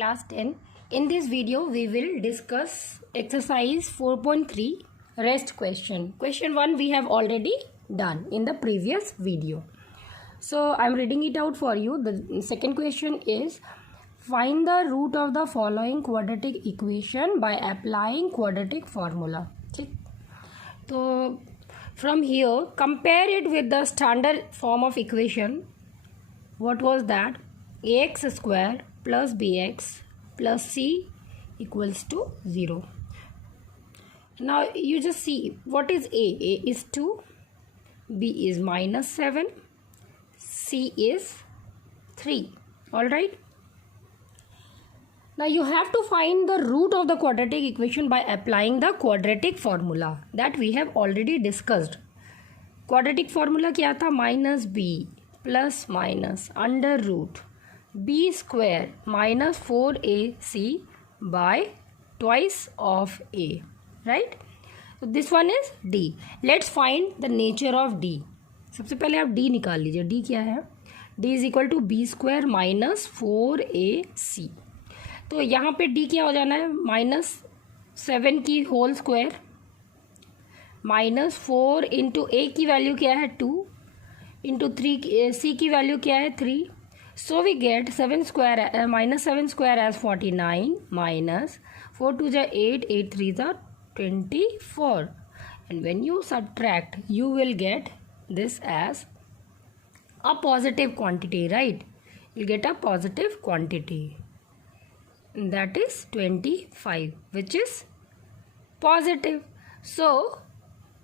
Class 10. In this video, we will discuss exercise 4.3 rest question. Question 1 we have already done in the previous video. So, I am reading it out for you. The second question is, find the root of the following quadratic equation by applying quadratic formula. Okay. So, from here, compare it with the standard form of equation. What was that? Ax square plus bx plus c equals to 0. Now you just see what is a. A is 2, b is minus 7, c is 3. Alright. Now you have to find the root of the quadratic equation by applying the quadratic formula that we have already discussed. Quadratic formula क्या था? Minus b plus minus under root b square minus 4ac by twice of a, right? So this one is d. Let's find the nature of d. सबसे पहले आप d निकाल लीजिए. d क्या है? d is equal to b square minus 4ac. तो यहाँ पे d क्या हो जाना है? -7 की होल स्क्वायर -4 इंटू a की वैल्यू क्या है? 2 इंटू 3 c की वैल्यू क्या है? 3. So we get 7 square minus 7 square as 49 minus 4 2 is 8, 8 3 is 24. And when you subtract, you will get this as a positive quantity, right? You'll get a positive quantity. And that is 25, which is positive. So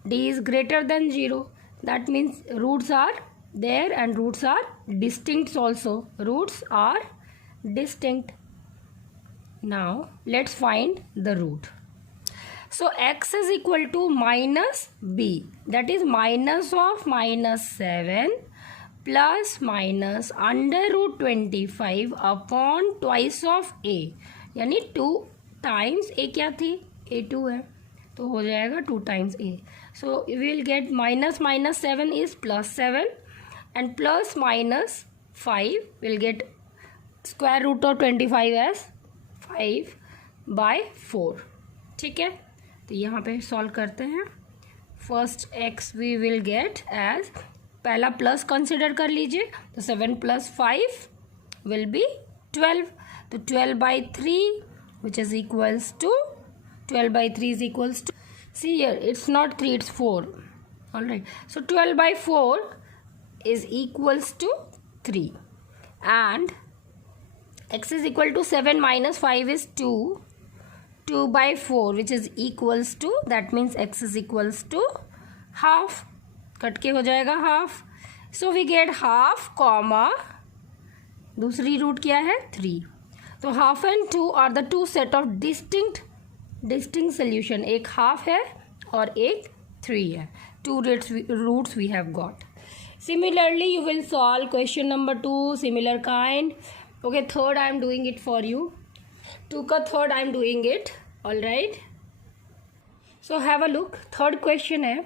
d is greater than 0. That means roots are there and roots are distinct also. Roots are distinct. Now let's find the root. So x is equal to minus b, that is minus of -7 plus minus under root 25 upon twice of a, यानी 2 times a क्या थी? a2 है, तो हो जाएगा 2 times a. So we will get minus 7 is plus 7 and plus minus 5 will get square root of 25 as 5 by 4. ठीक है, तो यहाँ पे सॉल्व करते हैं. First x we will get as, पहला प्लस कंसिडर कर लीजिए, तो 7 plus 5 will be 12. तो 12 by 3 which is equals to 12 by 3 is equals to, see here it's not 3, it's 4. Alright, so 12 by 4 is equals to 3 and x is equal to 7 minus 5 is 2. 2 by 4 which is equals to, that means x is equals to half. Cut के हो जाएगा half. So we get half comma दूसरी root क्या है? 3. तो half and 2 are the two set of distinct solution. एक half है और एक 3 है. 2 roots we have got. Similarly, you will solve question number 2, similar kind. Okay, third I am doing it for you. 2 का third I am doing it. Alright. So have a look. Third question है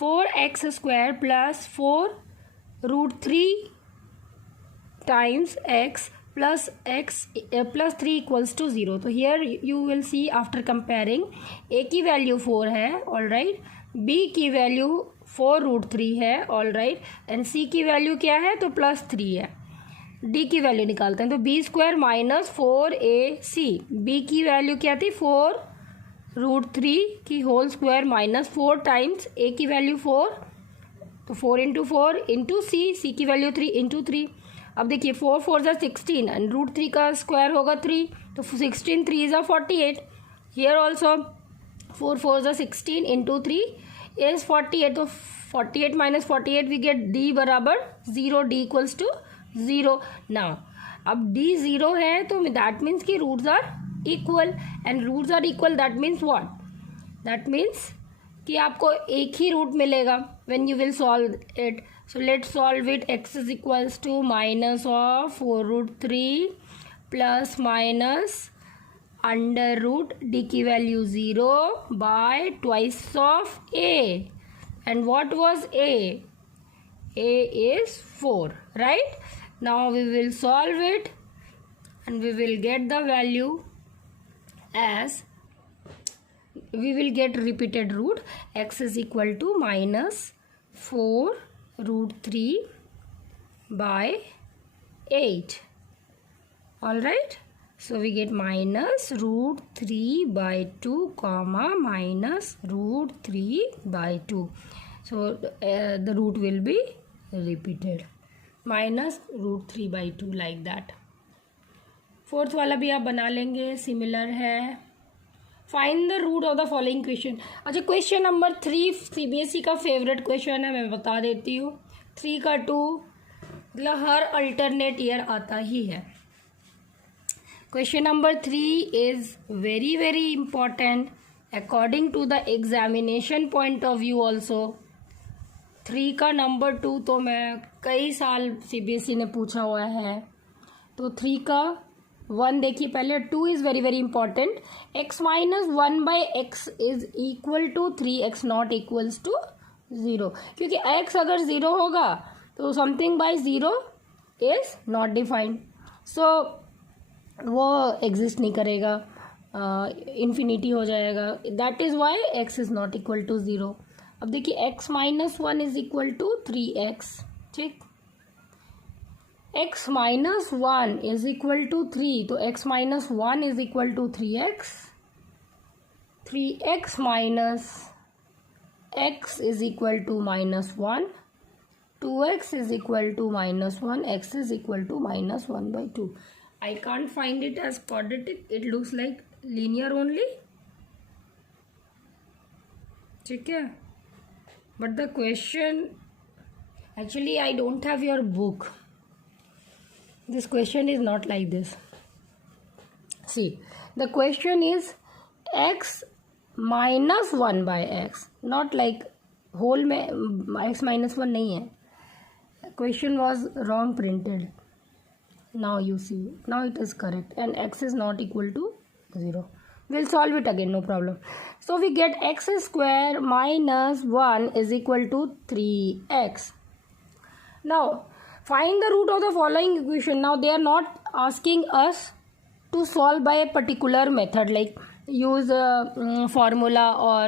4x square plus 4 root 3 times x plus 3 equals to 0. तो here you will see after comparing, a की value 4 है, alright. b की value 4 root 3 है, alright. And c की value क्या है? तो +3 है. d की वैल्यू निकालते हैं, तो b square minus 4ac. b की वैल्यू क्या थी? 4 root 3 की whole square minus 4 times a की वैल्यू 4, तो 4 इंटू 4 इंटू c की वैल्यू 3 इंटू 3. अब देखिए 4 4 ज़ा 16 एंड रूट 3 का स्क्वायर होगा 3, तो 16 3 ज़ा 48. हियर ऑल्सो 4 4 ज़ा 16 इंटू 3 इज 48. तो 48 माइनस 48 वी गेट d बराबर 0. d equals to 0. नाउ अब d 0 है तो दैट मीन्स कि roots are equal and roots are equal, that means what? That means कि आपको एक ही रूट मिलेगा when you will solve it. So let's solve it. x is equals to minus of 4 root 3 plus minus under root d की value 0 by twice of a. And what was a? a is 4, right? Now we will solve it. and we will get the value as, we will get repeated root. X is equal to minus 4 root 3 by 8. Alright, so we get minus root 3 by 2 comma minus root 3 by 2. So the root will be repeated, minus root 3 by 2 like that. Fourth वाला भी आप बना लेंगे, similar है. Find the root of the following question. अच्छा, question number 3 CBSE का favourite question है, मैं बता देती हूँ. 3 का 2 मतलब हर अल्टरनेट ईयर आता ही है. Question number 3 is very very important according to the examination point of view also. 3 का नंबर 2 तो मैं कई साल सीबीएसई ने पूछा हुआ है. तो 3 का 1 देखिए पहले. 2 is very very important. x minus 1 by x is equal to 3x not equals to 0, क्योंकि x अगर 0 होगा तो something by 0 is not defined, so वो एग्जिस्ट नहीं करेगा, इन्फिनिटी हो जाएगा. That is why x is not equal to 0. अब देखिए x minus 1 is equal to 3x. ठीक, x minus 1 is equal to 3, तो x minus 1 is equal to 3x. 3x minus x is equal to minus 1. 2x is equal to minus 1. X is equal to minus 1 by 2. I can't find it as quadratic. It looks like linear only. ठीक है. But the question, actually I don't have your book. This question is not like this. See, the question is x minus 1 by x. Not like whole में x minus 1 नहीं है. Question was wrong printed. Now you see, now it is correct, and x is not equal to 0. We'll solve it again, no problem. So we get x square minus 1 is equal to 3x. Now find the root of the following equation. Now they are not asking us to solve by a particular method like use a formula or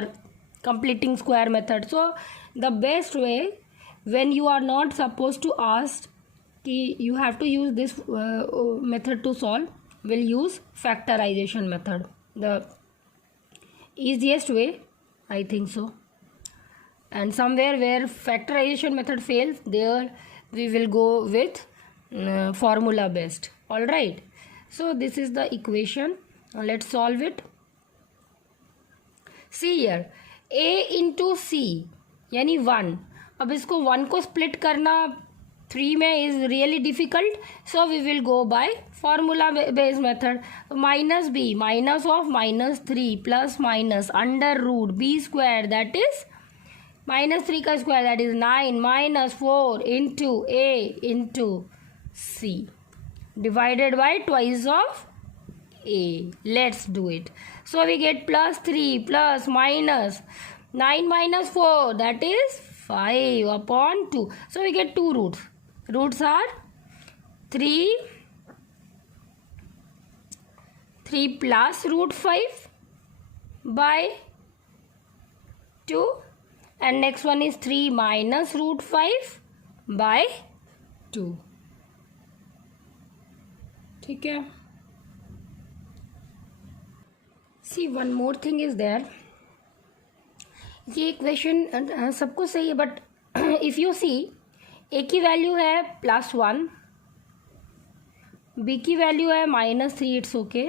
completing square method. So the best way, when you are not supposed to ask कि you have to use this method to solve, will use factorization method. The easiest way, I think so. And somewhere where factorization method fails, there we will go with formula based. All right. So this is the equation. Let's solve it. See here, a into c यानी 1. अब इसको 1 को split करना 3 में is really difficult, so we will go by formula based method. Minus B minus of minus 3 plus minus under root B square that is minus 3 का square that is 9 minus 4 into A into C divided by twice of A. Let's do it. So we get plus 3 plus minus 9 minus 4 that is 5 upon 2. So we get two roots. Roots are 3 plus root 5 by 2, and next one is 3 minus root 5 by 2. ठीक है. See, one more thing is there. ये equation सबको सही है, but if you see ए की value है +1, B की value है -3, इट्स ओके,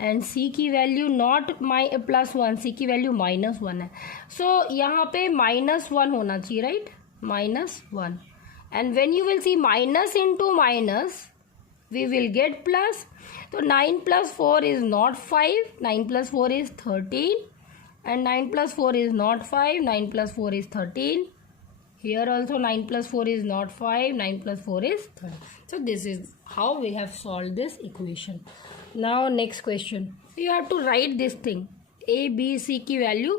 एंड सी की वैल्यू नॉट +1, सी की वैल्यू -1 है. सो यहाँ पे -1 होना चाहिए, right? -1. And when you will see minus into minus we will get plus. तो 9 + 4 is not 5, 9 + 4 is 13. And 9 + 4 is not 5, 9 + 4 is 13. Here also 9 + 4 is not 5, 9 + 4 is 13. So this is how we have solved this equation. Now next question. You have to write this thing, A, B, C की value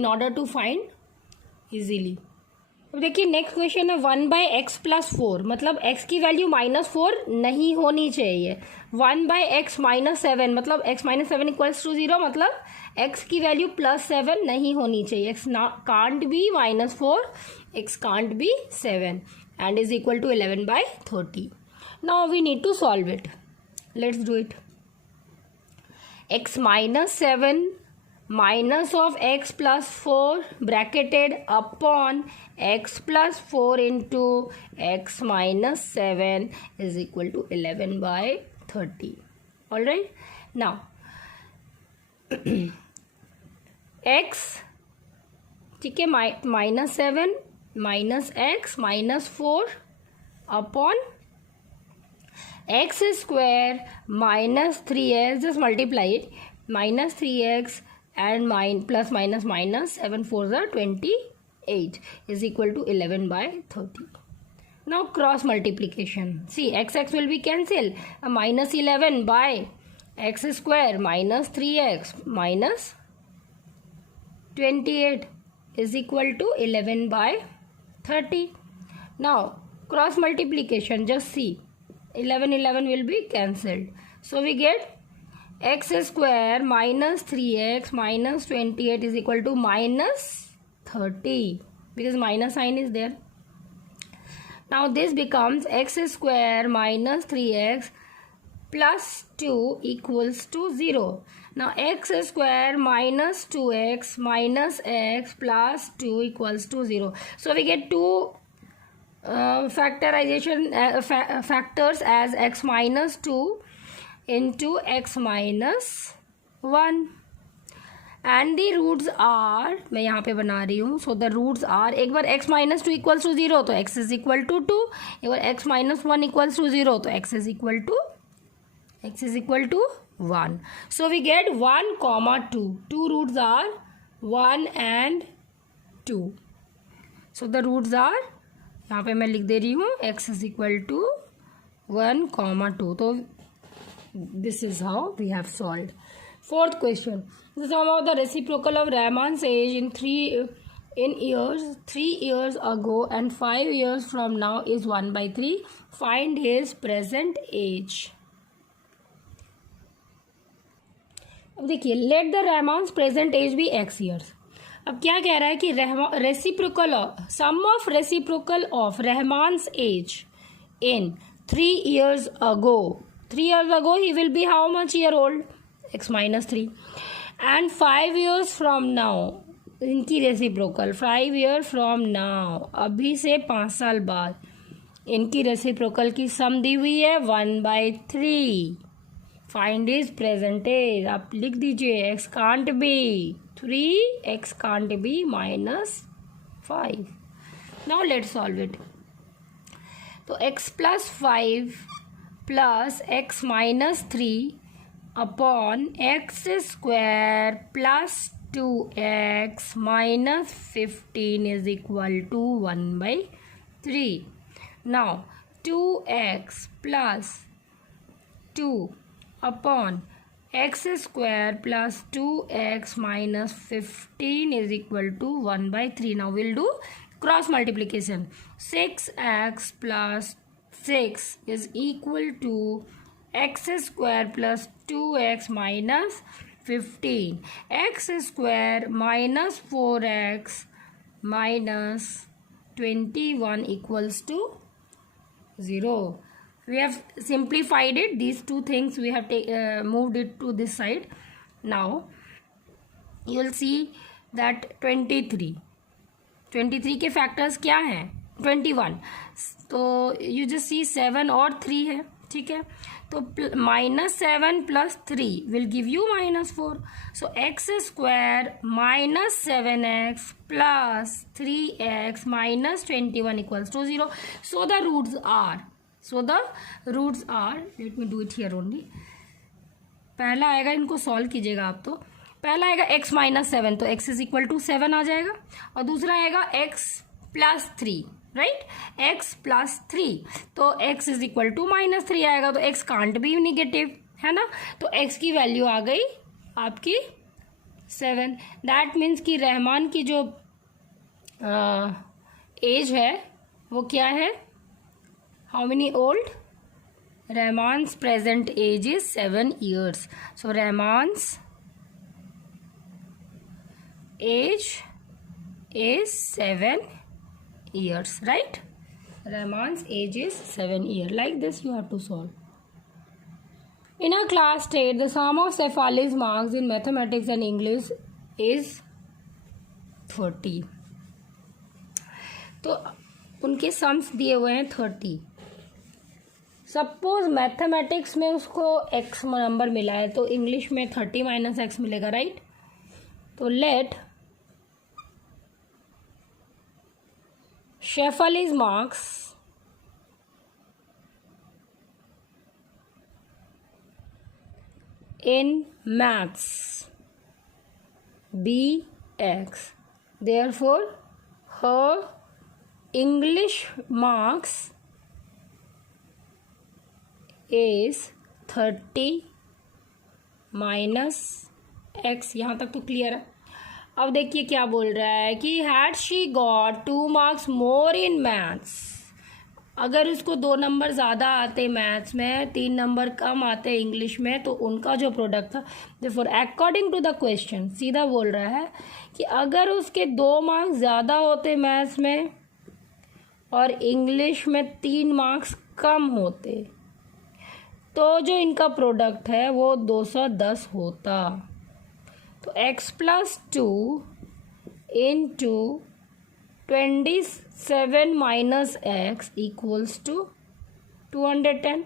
in order to find easily. अब देखिए next question है 1/x+4, मतलब x की value -4 नहीं होनी चाहिए। 1/x -7 मतलब x -7 इक्वल्स टू 0, मतलब x की वैल्यू +7 नहीं होनी चाहिए। x can't B -4, x can't B 7 and is equal to 11/30. Now we need to solve it. Let's do it. x -7 minus of x plus 4 bracketed upon x plus 4 into x minus 7 is equal to 11/30. All right. Now x, ठीक है, -7 minus x minus 4 upon x square minus 3x, just multiply it, minus 3x and plus minus minus 7 4s are 28 is equal to 11/30. Now cross multiplication. See, x will be cancelled. Minus 11 by x square minus 3x minus 28 is equal to 11/30. Now cross multiplication, just see, 11 will be cancelled. So we get x square minus 3x minus 28 is equal to -30, because minus sign is there. Now this becomes x square minus 3x plus 2 equals to 0. Now x square minus 2x minus x plus 2 equals to 0. So we get two factors as x minus 2 into x minus 1 and the roots are, मैं यहाँ पे बना रही हूँ, so the roots are, एक बार x minus 2 equals to 0 तो x is equal to 2, एक बार x minus 1 equals to 0 तो x is equal to 1. So we get 1, 2. Two roots are 1 and 2. So the roots are, यहाँ पे मैं लिख दे रही हूँ x is equal to 1, 2. तो this is how we have solved. Fourth question. The sum of the reciprocal of Rahman's age in 3 years ago and 5 years from now is 1/3. Find his present age. अब देखिए, let the Rahman's present age be x years. अब क्या कह रहा है कि sum of reciprocal of Rahman's age in 3 years ago. 3 years ago he will be how much year old? x minus 3. And 5 years from now, इनकी reciprocal 5 years from now, अभी से 5 साल बाद इनकी रेसिप्रोकल की सम दी हुई है 1/3. Find is present age. आप लिख दीजिए x can't be 3, x can't be -5. Now let's solve it. तो x plus 5 plus x minus 3 upon x square plus 2x minus 15 is equal to 1/3. Now 2x plus 2 upon x square plus 2x minus 15 is equal to 1/3. Now we'll do cross multiplication. 6x plus 6 is equal to x square plus 2x minus 15. X square minus 4x minus 21 equals to 0. We have simplified it. These two things we have moved it to this side. Now you will see that 23 के factors क्या हैं? 21. तो you just see 7 और 3 है, ठीक है. तो -7 plus 3 will give you -4. So x square minus 7x plus 3x minus 21 equals to 0. So the roots are, let me do it here only. पहला आएगा, इनको सॉल्व कीजिएगा आप. तो पहला आएगा x minus 7, तो x is equal to 7 आ जाएगा. और दूसरा आएगा x plus 3, right, x plus 3, तो x is equal to -3 आएगा. तो x कांट भी निगेटिव है ना, तो x की वैल्यू आ गई आपकी 7. दैट मीन्स कि रहमान की जो एज है वो क्या है, how many old, Rahman's present age is 7 years. So Rahman's age is 7 years, right? Rahman's age is 7 years. Like this you have to solve. In a class state, the sum of Cephali's marks in mathematics and English is 30. तो उनके sums दिए हुए हैं 30. Suppose mathematics में उसको x number मिला है तो इंग्लिश में 30 माइनस एक्स मिलेगा, राइट? तो late Cephali's marks in maths be x. Therefore, her English marks is 30 minus x. यहाँ तक तो क्लियर है. अब देखिए क्या बोल रहा है कि had she got 2 marks more in maths. अगर उसको 2 नंबर ज़्यादा आते मैथ्स में, 3 नंबर कम आते इंग्लिश में, तो उनका जो प्रोडक्ट था, therefore according to the question, सीधा बोल रहा है कि अगर उसके 2 मार्क्स ज़्यादा होते मैथ्स में और इंग्लिश में 3 मार्क्स कम होते, तो जो इनका प्रोडक्ट है वो 210 होता. तो x plus 2 into 27 minus x equals to 210.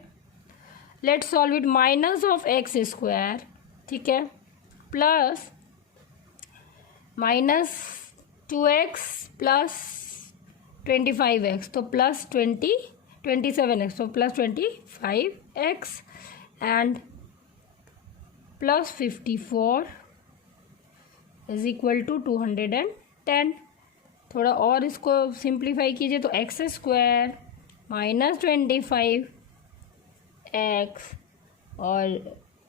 Let's solve it. Minus of x square, ठीक है, plus minus 2x plus 25x, तो प्लस 27x, तो plus 25x and plus 54 is equal to 210. थोड़ा और इसको सिंप्लीफाई कीजिए तो एक्स स्क्वायर माइनस 25x और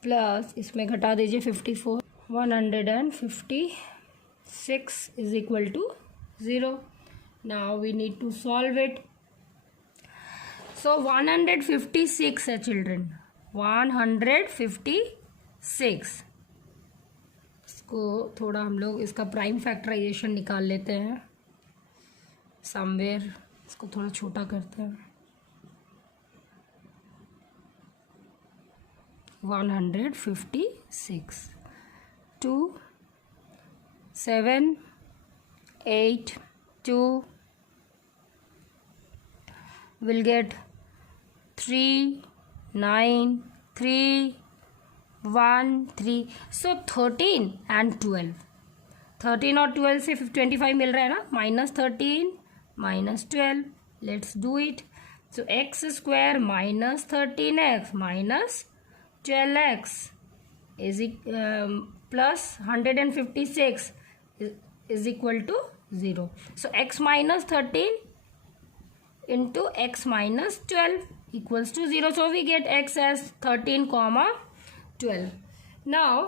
प्लस इसमें घटा दीजिए 54, 156 is equal to 0. Now we need to solve it. So 156 है चिल्ड्रन, 156. को थोड़ा हम लोग इसका प्राइम फैक्टराइजेशन निकाल लेते हैं समवेयर. इसको थोड़ा छोटा करते हैं. 156 2 7 8 2 will get 3 9 3 1 3. सो 13 एंड 12, 13 और 12 से 25 मिल रहा है ना, minus 13 minus 12. Let's do it. So x square minus 13x minus 12x is plus 156 is equal to 0. So x minus 13 into x minus 12 equals to 0. So we get x as 13, 12. Now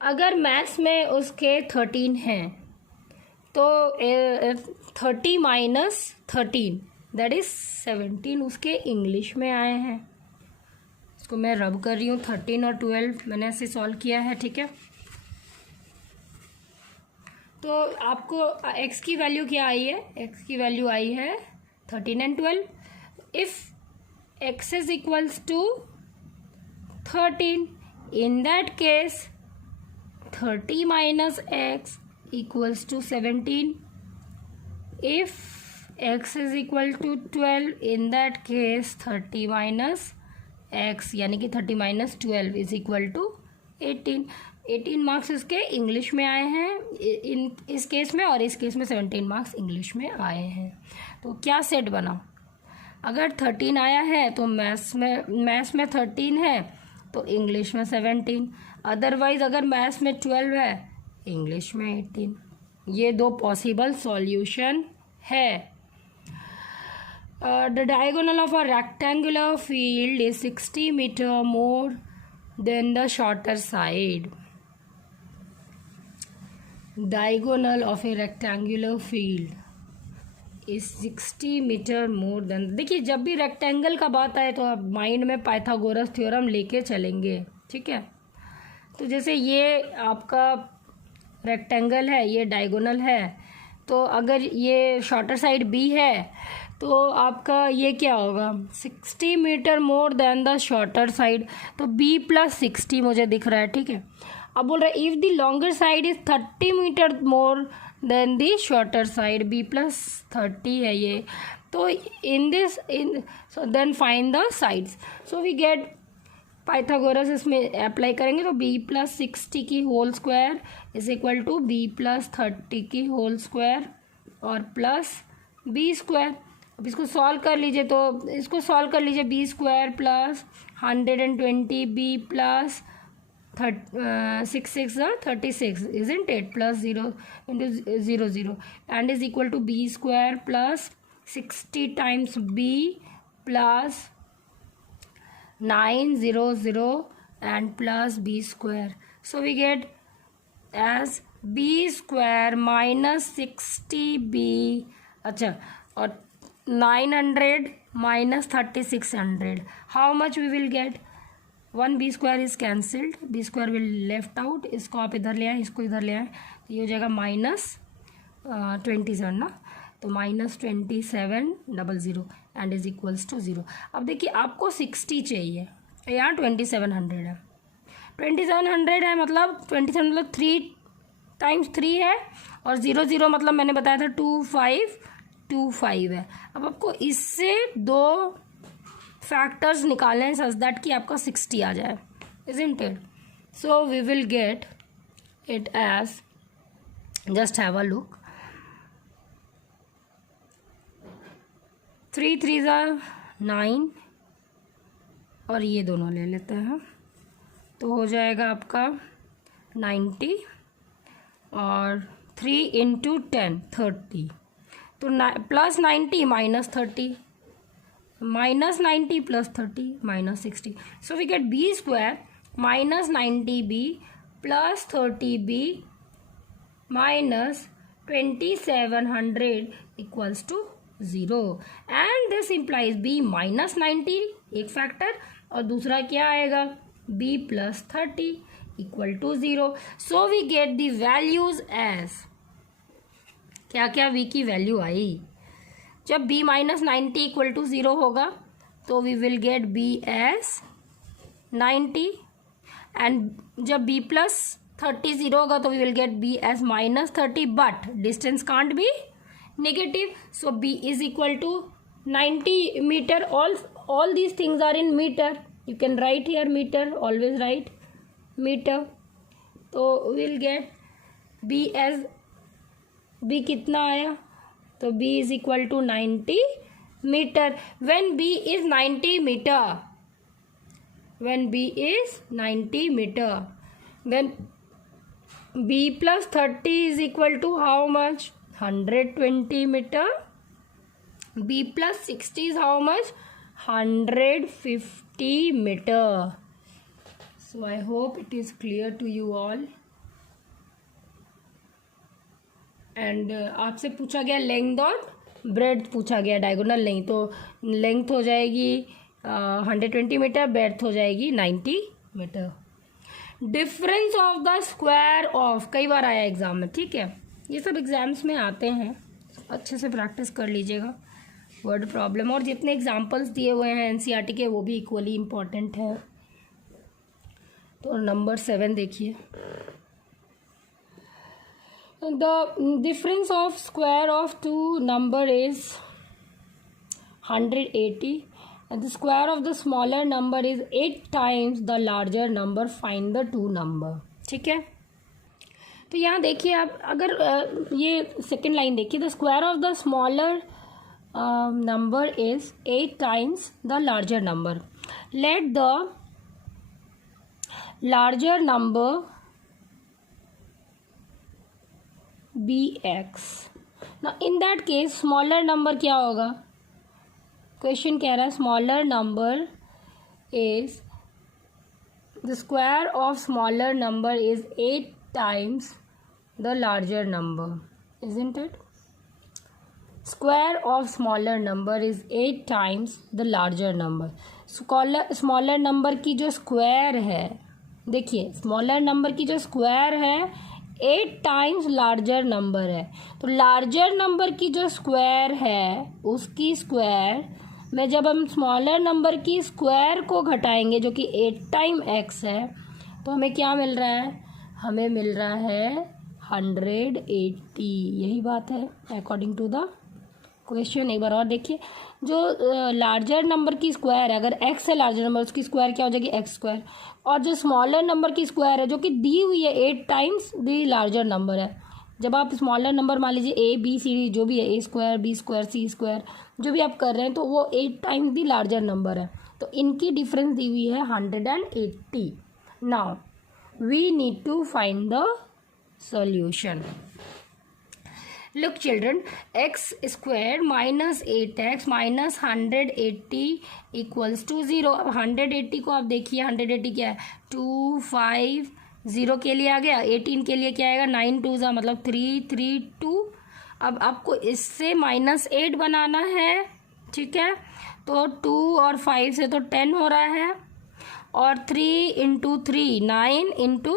अगर maths में उसके 13 हैं तो 30 minus 13 that is 17 उसके English में आए हैं. इसको मैं रब कर रही हूँ. 13 और 12 मैंने ऐसे सॉल्व किया है, ठीक है. तो आपको x की वैल्यू क्या आई है? x की वैल्यू आई है 13 and 12. If x is equals to 13, in that case 30 minus x equals to 17. If x is equal to 12, in that case 30 minus x यानी कि 30 minus 12 is equal to 18. 18 marks इसके English में आए हैं इस case में, और इस केस में 17 मार्क्स इंग्लिश में आए हैं. तो क्या सेट बना? अगर 13 आया है तो मैथ्स में 13 है तो इंग्लिश में 17. अदरवाइज अगर मैथ्स में 12 है, इंग्लिश में 18. ये 2 पॉसिबल सॉल्यूशन है. The diagonal of a rectangular field is 60 metre more than the shorter side. Diagonal of a rectangular field is 60 metre more than. देखिए जब भी रेक्टेंगल का बात आए तो आप माइंड में पाइथागोरस थ्योरम लेके चलेंगे, ठीक है। तो जैसे ये आपका रेक्टेंगल है, ये डायगोनल है, तो अगर ये शॉर्टर साइड बी है तो आपका ये क्या होगा 60 metre more than the shorter side, तो बी प्लस 60 मुझे दिख रहा है, ठीक है। अब बोल रहा है if the longer side is 30 metre more than the shorter side, b plus 30 है ये, तो इन so then find the sides. So we get Pythagoras इसमें अप्लाई करेंगे तो बी प्लस 60 की whole square is equal to b plus 30 की whole square और प्लस बी स्क्वायर। अब इसको सॉल्व कर लीजिए, तो इसको सॉल्व कर लीजिए, B square plus 120 B plus 6 36 isn't it, plus 0 into 0 0 and is equal to b square plus 60 times b plus 900 and plus b square. So we get as b square minus 60b, अच्छा, और 900 minus 3600, how much we will get? 1 b square is cancelled, b square will left out, इसको आप इधर ले आए, इसको इधर ले आए, तो ये हो जाएगा -27 ना, तो -2700 एंड इज इक्वल्स टू 0। अब देखिए आपको 60 चाहिए, यहाँ 2700 है, 2700 है मतलब 27 मतलब 3 टाइम्स 3 है, और 0 0 मतलब मैंने बताया था 2525 है। अब आपको इससे 2 फैक्टर्स निकालने हैं सच दैट कि आपका 60 आ जाए, isn't it? So we will get it as, just have a look, 3 3s are 9 और ये दोनों ले लेते हैं, तो हो जाएगा आपका 90 और 3 इंटू 10 30, तो plus 90 minus 30, minus 90 plus 30 minus 60. So we get b square minus 90b plus 30b minus 2700 equals to 0. And this implies b minus 90 एक फैक्टर और दूसरा क्या आएगा b plus 30 equal to 0. So we get the values as, क्या क्या v की value आई? जब b minus 90 equal to 0 होगा तो we will get b as 90, and जब b प्लस 30 0 होगा तो we will get b as minus 30, but distance can't be negative, so b is equal to 90 metre. All these things are in metre, you can write here metre, always write metre, तो will get b as, b कितना आया, तो b is equal to 90 metre. when b is 90 metre, when b is 90 metre, then b plus 30 is equal to how much, 120 metre, b plus 60 is how much, 150 metre. so I hope it is clear to you all. And आपसे पूछा गया length और breadth पूछा गया, diagonal नहीं, तो length हो जाएगी 120 मीटर, ब्रेड्थ हो जाएगी 90 metre. Difference of the square of, कई बार आया एग्जाम में, ठीक है, ये सब एग्जाम्स में आते हैं, अच्छे से प्रैक्टिस कर लीजिएगा वर्ड प्रॉब्लम, और जितने एग्जाम्पल्स दिए हुए हैं एनसीईआरटी के वो भी इक्वली इम्पॉर्टेंट है। तो नंबर 7 देखिए, the difference of square of two number is 180 and the square of the smaller number is 8 times the larger number, find the two number, ठीक है। तो यहाँ देखिए आप, अगर ये सेकेंड लाइन देखिए, the square of the smaller number is 8 times the larger number, let the larger number bx. now in that case smaller number क्या होगा, क्वेश्चन कह रहा है smaller number is, the square of smaller number is 8 times the larger number, isn't it? Square of smaller number is 8 times the larger number. Smaller number की जो square है, देखिए smaller number की जो स्क्वायर है 8 टाइम्स लार्जर नंबर है। तो larger number की जो स्क्वायर है उसकी स्क्वायर में जब हम स्मॉलर नंबर की स्क्वायर को घटाएंगे जो कि 8 टाइम x है, तो हमें क्या मिल रहा है? हमें मिल रहा है 180। यही बात है अकॉर्डिंग टू द क्वेश्चन। एक बार और देखिए, जो लार्जर नंबर की स्क्वायर है, अगर x है लार्जर नंबर, उसकी स्क्वायर क्या हो जाएगी? x square. और जो स्मॉलर नंबर की स्क्वायर है जो कि दी हुई है 8 टाइम्स दी लार्जर नंबर है। जब आप स्मॉलर नंबर मान लीजिए a b c d जो भी है, a square b square c square जो भी आप कर रहे हैं, तो वो 8 टाइम्स दी लार्जर नंबर है। तो इनकी डिफरेंस दी हुई है 180। Now we need to find the solution. Look children, x square minus 8x minus 180 equals to 0। अब 180 को आप देखिए, 180 क्या है? 2 5 0 के लिए आ गया, 18 के लिए क्या आएगा? 9 2 ज़ा मतलब 3 3 2। अब आपको इससे -8 बनाना है, ठीक है? तो 2 और 5 से तो 10 हो रहा है, और 3 इंटू 3 9 इंटू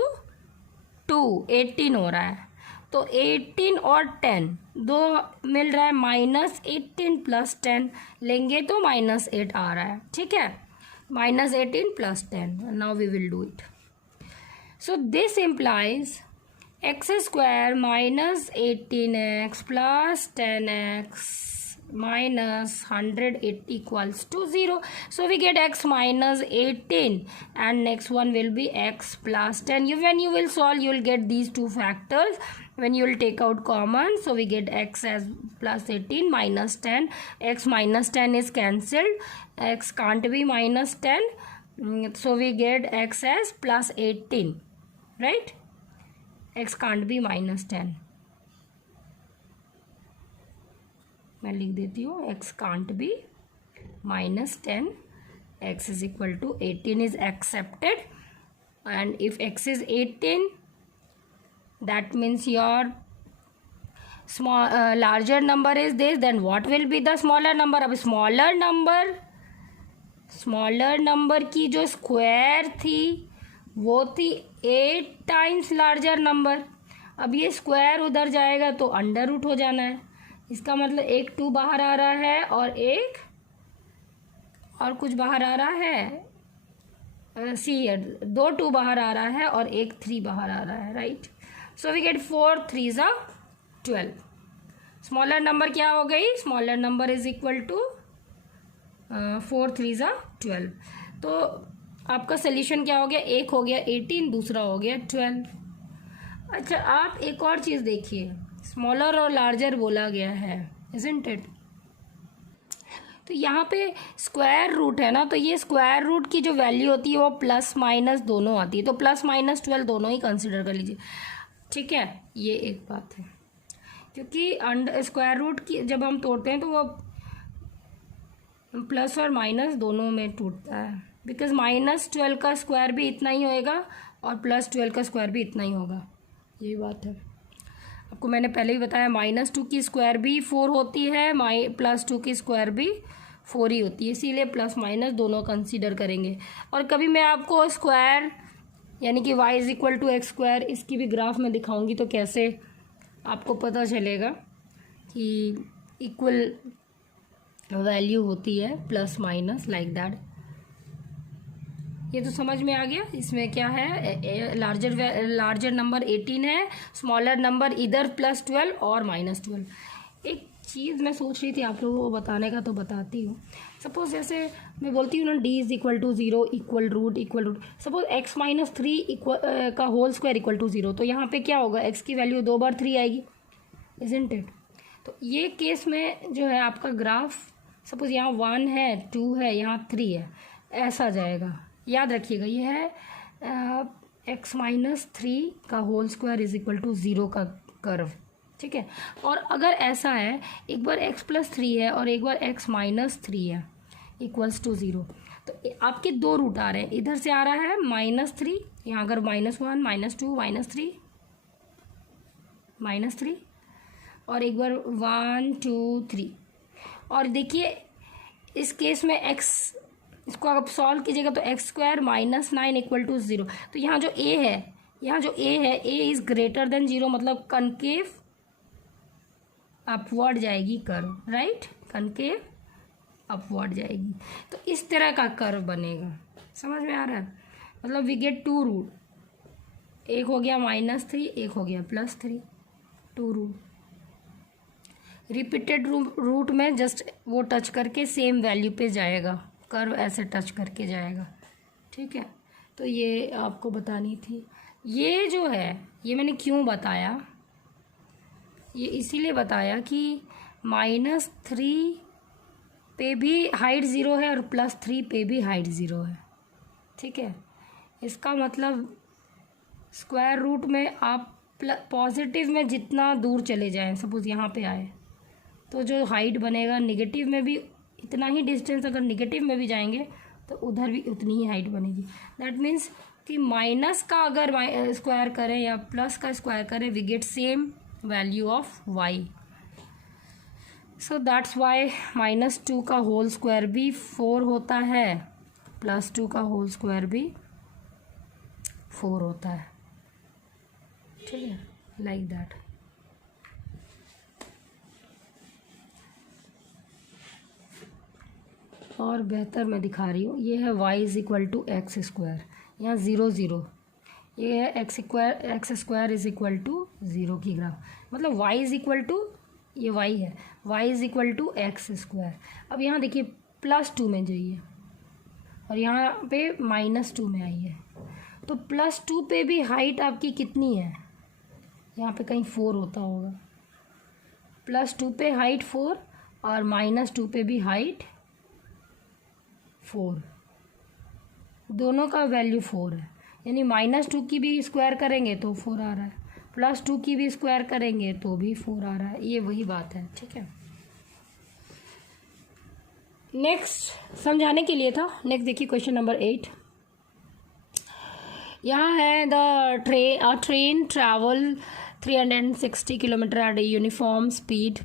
2 18 हो रहा है। तो 18 और 10 दो मिल रहा है, -18 प्लस 10 लेंगे तो -8 आ रहा है, ठीक है? -18 plus 10। Now we will do it. So this implies x square -18x plus 10x minus 180 equals to 0. So we get x minus 18 and next one will be x plus 10. When you will solve, you will get these two factors. When you will take out common, so we get x as plus 18 minus 10. X minus 10 is cancelled. X can't be minus 10. So we get x as plus 18. Right? X can't be minus 10. मैं लिख देती हूँ, x can't be minus 10. X is equal to 18 is accepted. And if x is 18, that means your larger number is this. Then what will be the smaller number? अब smaller number की जो square थी वो थी 8 times larger number. अब ये square उधर जाएगा तो अंडर रूट हो जाना है। इसका मतलब एक 2 बाहर आ रहा है और एक और कुछ बाहर आ रहा है, दो 2 बाहर आ रहा है और एक 3 बाहर आ रहा है, राइट? सो वी गेट 4 3 ज़ा 12। स्मॉलर नंबर क्या हो गई? Smaller number is equal to 4 3 ज़ा 12। तो आपका सोल्यूशन क्या हो गया? एक हो गया 18, दूसरा हो गया 12। अच्छा, आप एक और चीज़ देखिए, स्मॉलर और लार्जर बोला गया है, इजंट इट? तो यहाँ पे स्क्वायर रूट है ना, तो ये स्क्वायर रूट की जो वैल्यू होती है वो प्लस माइनस दोनों आती है, तो प्लस माइनस 12 दोनों ही कंसिडर कर लीजिए, ठीक है? ये एक बात है, क्योंकि स्क्वायर रूट की जब हम तोड़ते हैं तो वो प्लस और माइनस दोनों में टूटता है, बिकॉज -12 का स्क्वायर भी इतना ही होएगा और +12 का स्क्वायर भी इतना ही होगा। यही बात है, आपको मैंने पहले ही बताया, -2 की स्क्वायर भी 4 होती है, +2 की स्क्वायर भी 4 ही होती है, इसीलिए प्लस माइनस दोनों कंसीडर करेंगे। और कभी मैं आपको स्क्वायर यानी कि y is equal to x square इसकी भी ग्राफ में दिखाऊंगी, तो कैसे आपको पता चलेगा कि इक्वल वैल्यू होती है प्लस माइनस, लाइक दैट। ये तो समझ में आ गया। इसमें क्या है, लार्जर नंबर 18 है, स्मॉलर नंबर इधर +12 और -12। एक चीज़ मैं सोच रही थी आप लोगों को बताने का, तो बताती हूँ। सपोज जैसे मैं बोलती हूँ ना, d is equal to 0 equal root, suppose x -3 का होल स्क्वायर इक्वल टू 0, तो यहाँ पे क्या होगा? x की वैल्यू 2 बार 3 आएगी, इजंट इट? तो ये केस में जो है आपका ग्राफ, सपोज यहाँ 1 है, 2 है, यहाँ 3 है, ऐसा जाएगा। याद रखिएगा, ये है x -3 का whole square is equal to 0 का कर्व, ठीक है? और अगर ऐसा है, एक बार x +3 है और एक बार x -3 है इक्वल्स टू 0, तो आपके 2 रूट आ रहे हैं। इधर से आ रहा है -3, यहाँ अगर -1 -2 -3, -3, और एक बार 1 2 3। और देखिए इस केस में x, इसको आप सॉल्व कीजिएगा तो x² -9 इक्वल टू 0। तो यहाँ जो a है, a इज़ ग्रेटर देन 0, मतलब कनकेव अपवर्ड जाएगी कर्व, राइट, कनकेव अपवर्ड जाएगी। तो इस तरह का कर्व बनेगा, समझ में आ रहा है। मतलब वी गेट 2 रूट, एक हो गया -3, एक हो गया +3, 2 रूट। रिपीटेड रूट में जस्ट वो टच करके सेम वैल्यू पे जाएगा, कर्व ऐसे टच करके जाएगा, ठीक है। तो ये आपको बतानी थी। ये जो है ये मैंने क्यों बताया, ये इसीलिए बताया कि -3 पे भी हाइट 0 है और +3 पे भी हाइट 0 है, ठीक है। इसका मतलब स्क्वायर रूट में आप पॉजिटिव में जितना दूर चले जाएं, सपोज यहाँ पे आए, तो जो हाइट बनेगा नेगेटिव में भी इतना ही डिस्टेंस, अगर नेगेटिव में भी जाएंगे तो उधर भी उतनी ही हाइट बनेगी। दैट मीन्स कि माइनस का अगर स्क्वायर करें या प्लस का स्क्वायर करें, we get same value of y। So that's y -2 का होल स्क्वायर भी 4 होता है, +2 का होल स्क्वायर भी 4 होता है, ठीक है, लाइक दैट। और बेहतर मैं दिखा रही हूँ। ये है y is equal to x², यहाँ 0 0, ये है x² इज़ इक्वल टू 0 की ग्राफ, मतलब y इज़ इक्वल टू, ये y है, y is equal to x²। अब यहाँ देखिए +2 में जाइए और यहाँ पे -2 में आई है, तो +2 पे भी हाइट आपकी कितनी है, यहाँ पे कहीं 4 होता होगा। +2 पे हाइट 4 और -2 पे भी हाइट 4, दोनों का वैल्यू 4 है, यानी -2 की भी स्क्वायर करेंगे तो 4 आ रहा है, +2 की भी स्क्वायर करेंगे तो भी 4 आ रहा है, ये वही बात है, ठीक है। नेक्स्ट समझाने के लिए था। नेक्स्ट देखिए क्वेश्चन नंबर 8। यहाँ है the train travel 360 kilometre at a uniform speed.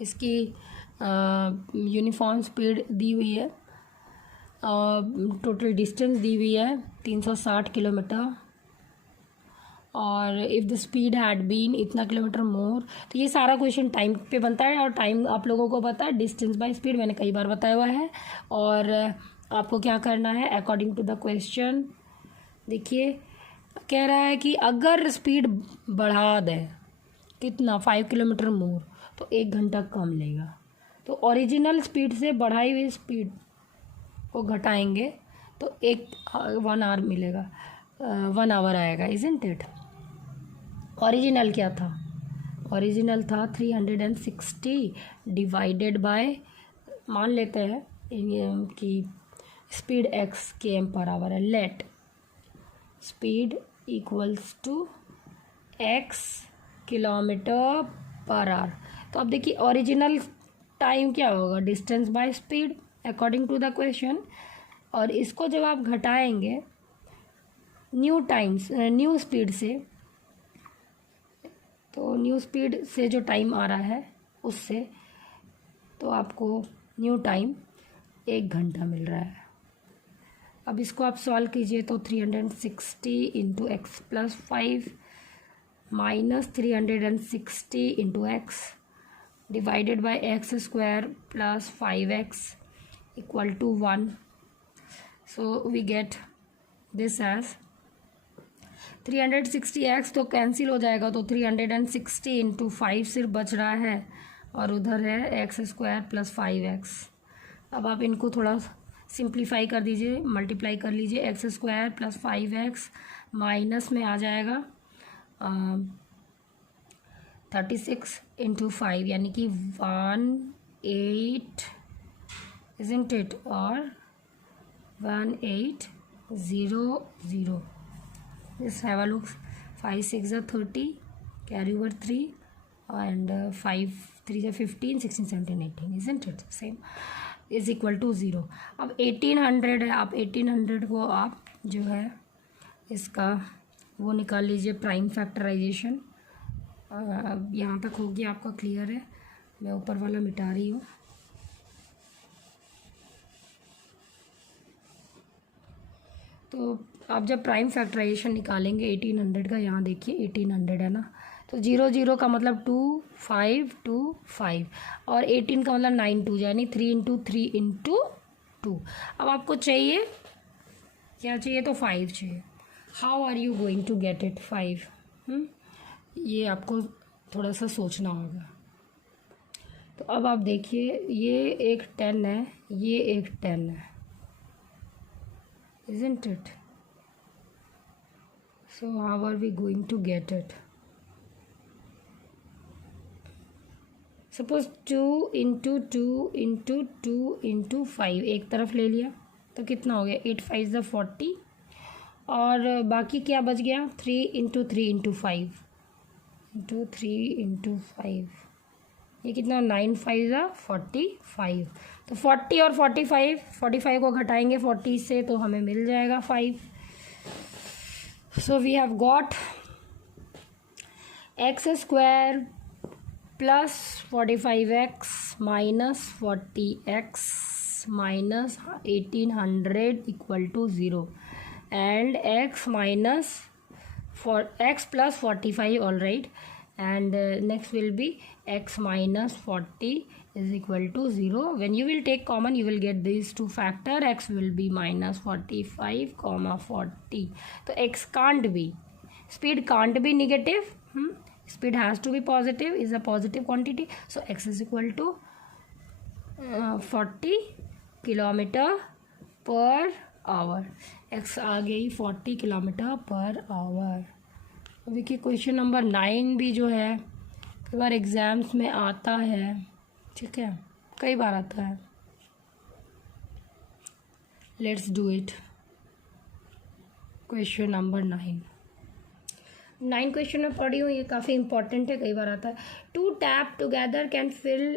इसकी यूनिफॉर्म स्पीड दी हुई है, टोटल डिस्टेंस दी हुई है 360 किलोमीटर, और if the speed had been इतना किलोमीटर मोर। तो ये सारा क्वेश्चन टाइम पे बनता है, और टाइम आप लोगों को पता है, डिस्टेंस बाय स्पीड मैंने कई बार बताया हुआ है। और आपको क्या करना है अकॉर्डिंग टू द क्वेश्चन। देखिए कह रहा है कि अगर स्पीड बढ़ा दे कितना 5 किलोमीटर मोर तो 1 घंटा कम लेगा। तो ओरिजिनल स्पीड से बढ़ाई हुई स्पीड को घटाएंगे तो 1 आवर मिलेगा, 1 आवर आएगा, इज़न्ट इट। ओरिजिनल क्या था, ओरिजिनल था 360 डिवाइडेड बाय, मान लेते हैं कि स्पीड x km/h है, let speed equals to x km/h। तो अब देखिए ओरिजिनल टाइम क्या होगा, distance by speed according to the question, और इसको जब आप घटाएंगे न्यू स्पीड से, तो न्यू स्पीड से जो टाइम आ रहा है उससे, तो आपको न्यू टाइम 1 घंटा मिल रहा है। अब इसको आप सॉल्व कीजिए तो 360 into x plus 5 minus 360 into x divided by x square plus 5x equal to 1। So we get this as 360x तो कैंसिल हो जाएगा, तो 360 इंटू 5 सिर्फ बच रहा है, और उधर है एक्स स्क्वायर प्लस 5x। अब आप इनको थोड़ा सिंप्लीफाई कर दीजिए, मल्टीप्लाई कर लीजिए, x square plus 5x minus में आ जाएगा 36 इंटू 5 यानी कि 18, इज़न्ट इट, और 1800। Just have a look, 5 6 are 30, carry over 3, and 5 3 are 15, 16 17 18, isn't it same, is equal to 0। अब 1800 है, आप 1800 को आप जो है इसका वो निकाल लीजिए प्राइम फैक्टराइजेशन, यहाँ तक हो गया आपका, क्लियर है। मैं ऊपर वाला मिटा रही हूँ। तो आप जब प्राइम फैक्टराइजेशन निकालेंगे 1800 का, यहाँ देखिए 1800 है ना, तो 0 का मतलब 2 5 2 5 और 18 का मतलब 9 2 यानी 3 इंटू 3 इंटू 2। अब आपको चाहिए क्या चाहिए, तो 5 चाहिए। How are you going to get it 5? ये आपको थोड़ा सा सोचना होगा। तो अब आप देखिए, ये एक 10 है, ये एक 10 है, isn't it? So how are we going to get it? Suppose 2 into 2 into 2 into 5 एक तरफ ले लिया तो कितना हो गया, 8 5 ज़ा 40 और बाकी क्या बच गया, 3 इंटू 3 इंटू 5 इंटू 3 इंटू 5, ये कितना, 9 5 ज़ा 45। तो 40 और 45 को घटाएंगे 40 से तो हमें मिल जाएगा 5। So we have got x square plus 45x minus 40x minus 1800 equal to 0 and x minus x plus 45 all right, and next will be x minus 40 is equal to 0. When you will take common, you will get these two factor, x will be minus 45 comma 40. So x can't be, speed can't be negative, speed has to be positive, is a positive quantity. So x is equal to 40 kilometre per hour, x आ गई 40 kilometre per hour. देखिए question number 9 भी जो है कई बार exams में आता है, ठीक है, कई बार आता है। Let's do it. Question number 9 question में पढ़ी हूँ, ये काफ़ी इंपॉर्टेंट है, कई बार आता है। Two tap together can fill